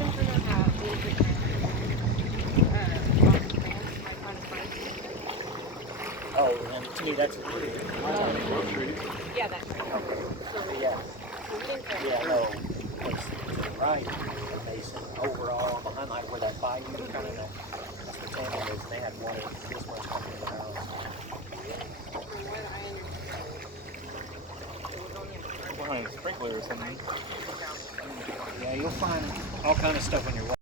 don't know how we could my front part. Oh, and to me that's a tree. Yeah, that's right. So Yeah, so we didn't cut yeah, no. It's to the right, and Mason overall behind like where that bayou kind of that's where Tammy is. They had water this much coming in the house. from what I understand. It was only a part Behind a sprinkler or something. Yeah, you'll find all kind of stuff when you're